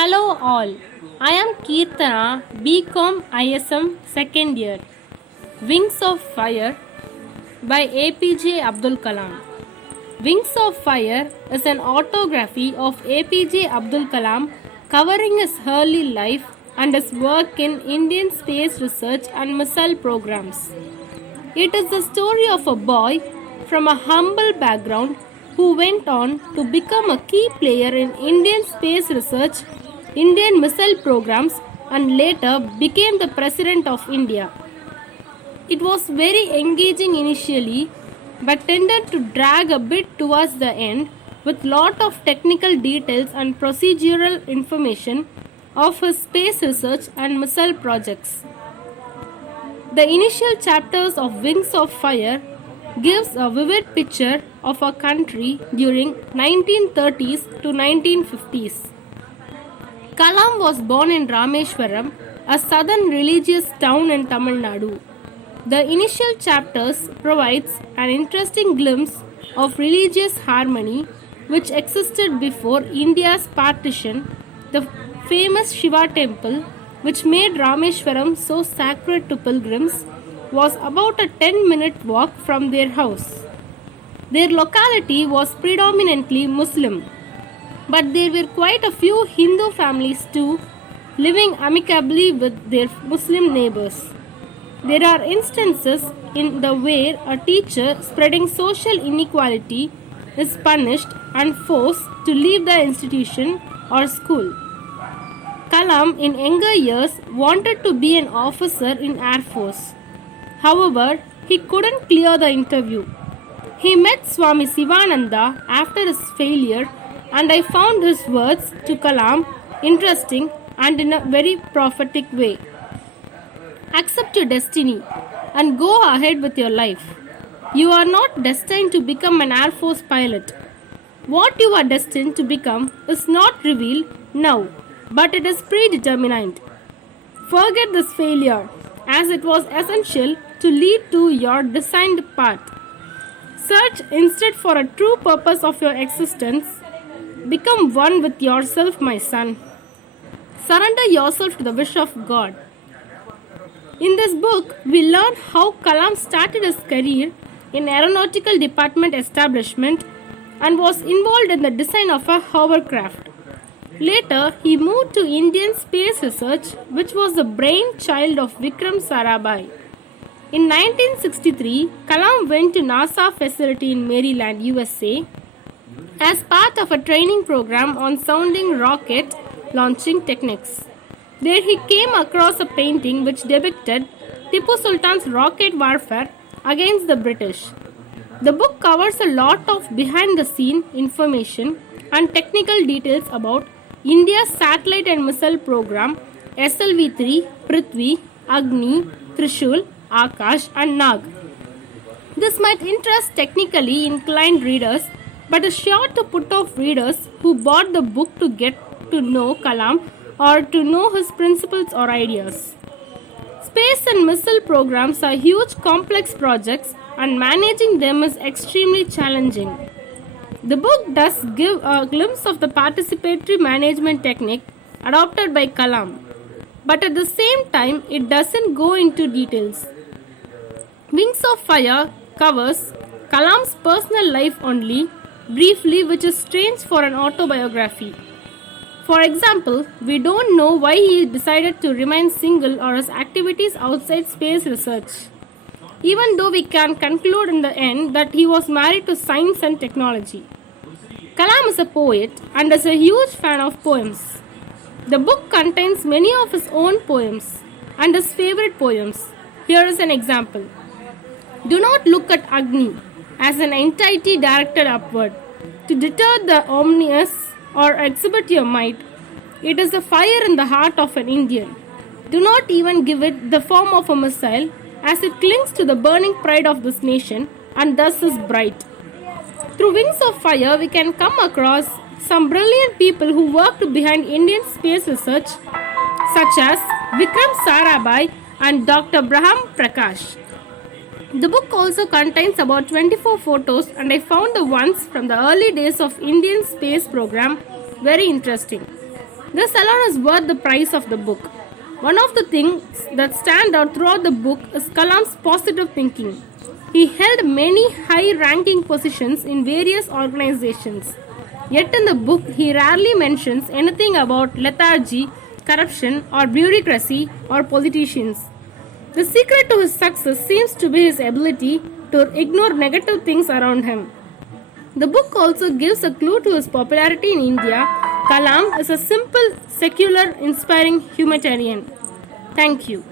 Hello all, I am Keerthana, BCom ISM second year. Wings of Fire by A.P.J. Abdul Kalam. Wings of Fire is an autobiography of A.P.J. Abdul Kalam covering his early life and his work in Indian space research and missile programs. It is the story of a boy from a humble background who went on to become a key player in Indian space research, Indian missile programs, and later became the President of India. It was very engaging initially, but tended to drag a bit towards the end with lot of technical details and procedural information of his space research and missile projects. The initial chapters of Wings of Fire gives a vivid picture of our country during 1930s to 1950s. Kalam was born in Rameshwaram, a southern religious town in Tamil Nadu. The initial chapters provides an interesting glimpse of religious harmony which existed before India's partition. The famous Shiva temple, which made Rameshwaram so sacred to pilgrims, was about a 10-minute walk from their house. Their locality was predominantly Muslim, but there were quite a few Hindu families too, living amicably with their Muslim neighbors. There are instances in the where a teacher spreading social inequality is punished and forced to leave the institution or school. Kalam in younger years wanted to be an officer in Air Force. However, he couldn't clear the interview. He met Swami Sivananda after his failure, and I found his words to Kalam interesting and in a very prophetic way. Accept your destiny and go ahead with your life. You are not destined to become an Air Force pilot. What you are destined to become is not revealed now, but it is predetermined. Forget this failure, as it was essential to lead to your designed path. Search instead for a true purpose of your existence. Become one with yourself, my son. Surrender yourself to the wish of God. In this book, we learn how Kalam started his career in aeronautical department establishment and was involved in the design of a hovercraft. Later, he moved to Indian space research, which was the brainchild of Vikram Sarabhai. In 1963, Kalam went to NASA facility in Maryland, USA, as part of a training program on sounding rocket launching techniques. There he came across a painting which depicted Tipu Sultan's rocket warfare against the British. The book covers a lot of behind-the-scene information and technical details about India's satellite and missile program SLV-3, Prithvi, Agni, Trishul, Akash and Nag. This might interest technically inclined readers, but is sure to put off readers who bought the book to get to know Kalam or to know his principles or ideas. Space and missile programs are huge complex projects and managing them is extremely challenging. The book does give a glimpse of the participatory management technique adopted by Kalam, but at the same time it doesn't go into details. Wings of Fire covers Kalam's personal life only, briefly, which is strange for an autobiography. For example, we don't know why he decided to remain single or his activities outside space research, even though we can conclude in the end that he was married to science and technology. Kalam is a poet and is a huge fan of poems. The book contains many of his own poems and his favorite poems. Here is an example. Do not look at Agni as an entity directed upward to deter the omnious or exhibit your might. It is a fire in the heart of an Indian. Do not even give it the form of a missile, as it clings to the burning pride of this nation and thus is bright. Through Wings of Fire, we can come across some brilliant people who worked behind Indian space research, such as Vikram Sarabhai and Dr. Braham Prakash. The book also contains about 24 photos, and I found the ones from the early days of Indian space program very interesting. This alone is worth the price of the book. One of the things that stand out throughout the book is Kalam's positive thinking. He held many high-ranking positions in various organizations. Yet in the book, he rarely mentions anything about lethargy, corruption, or bureaucracy or politicians. The secret to his success seems to be his ability to ignore negative things around him. The book also gives a clue to his popularity in India. Kalam is a simple, secular, inspiring humanitarian. Thank you.